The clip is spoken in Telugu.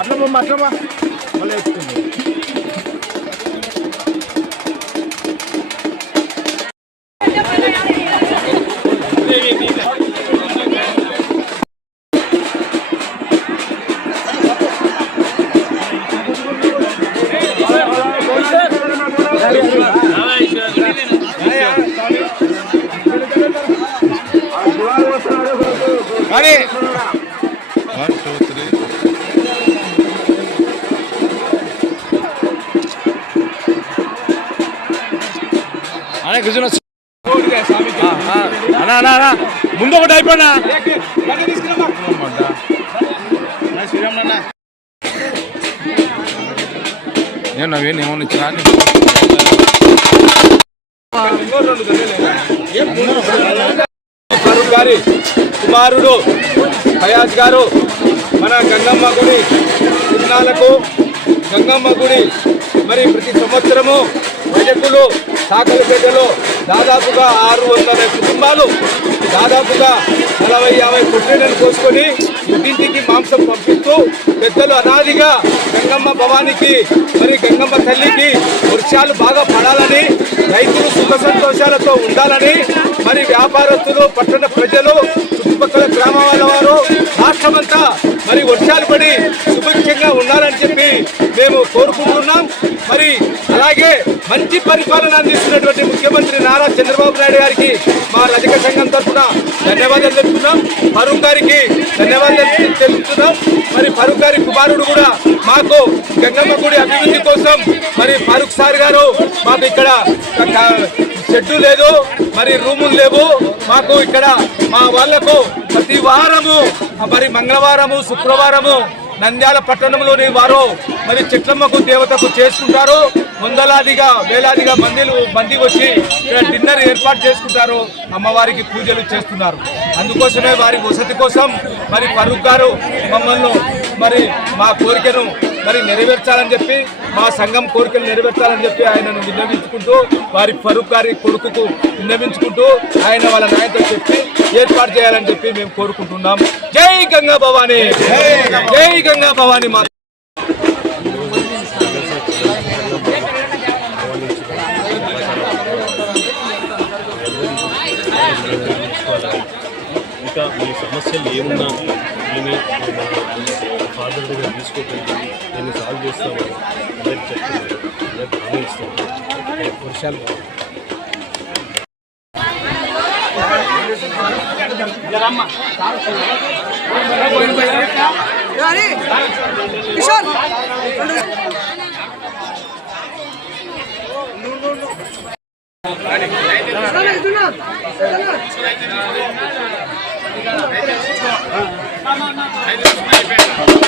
అట్లా బొమ్మ మళ్ళీ ఎక్కుతుంది. ముందు ఒకటి అయిపోయినా నేను నవ్వేను ఏమన్నా ఇచ్చినా గారి కుమారుడు ఫయాజ్ గారు మన గంగమ్మ గుడి విఘ్నాలకు గంగమ్మ గుడి మరి ప్రతి సంవత్సరము ప్రజకులు సాకలపేటలో దాదాపుగా 600 కుటుంబాలు దాదాపుగా 40-50 పొట్టేళ్లను కోసుకొని ఇంటింటికి మాంసం పంపిస్తూ పెద్దలు అనాదిగా గంగమ్మ భవానికి మరి గంగమ్మ తల్లికి వర్షాలు బాగా పడాలని రైతులు సుఖ సంతోషాలతో ఉండాలని మరి వ్యాపారస్తులు పట్టణ ప్రజలు చుట్టుపక్కల గ్రామాల వారు రాష్ట్రమంతా మరి వర్షాలు పడి సుభిక్షంగా ఉండాలని చెప్పి మేము కోరుకుంటున్నాం. మరి అలాగే మంచి పరిపాలన అందిస్తున్నటువంటి ముఖ్యమంత్రి నారా చంద్రబాబు నాయుడు గారికి మా రజక సంఘం తరఫున ధన్యవాదాలు తెలుపుతున్నాం. ఫరూక్ గారికి ధన్యవాదాలు తెలుపుతున్నాం. మరి ఫరూక్ గారి కుమారుడు కూడా మాకు గంగమ్మ గుడి అభివృద్ధి కోసం మరి ఫరూక్ సార్ గారు మాకు ఇక్కడ షెడ్డు లేదు, మరి రూములు లేవు. మాకు ఇక్కడ మా వాళ్లకు ప్రతి వారము మరి మంగళవారము శుక్రవారము నంద్యాల పట్టణంలోని వారు మరి చెట్లమ్మకు దేవతకు చేసుకుంటారు. వందలాదిగా వేలాదిగా మంది వచ్చి ఇక్కడ డిన్నర్ ఏర్పాటు చేసుకుంటారు, అమ్మవారికి పూజలు చేస్తున్నారు. అందుకోసమే వారి వసతి కోసం మరి ఫరూక్ గారు మమ్మల్ని మరి మా కోరికను మరి నెరవేర్చాలని చెప్పి మా సంఘం కోరికలు నెరవేర్చాలని చెప్పి ఆయనను విన్నవించుకుంటూ వారి ఫరూక్ గారి కొడుకుకు విన్నవించుకుంటూ ఆయన వాళ్ళ నాయకులు చెప్పి ఏర్పాటు చేయాలని చెప్పి మేము కోరుకుంటున్నాం. జై గంగా భవానీ, జై గంగా భవానీ మా ఇంకా మీ సమస్యలు ఏమున్నా మేము ఫాదర్ దగ్గర తీసుకోకుండా నేను సాల్వ్ చేస్తామని అందరికి చెప్తున్నాను, అందరికి హామీ ఇస్తాను. వర్షాలు Hey,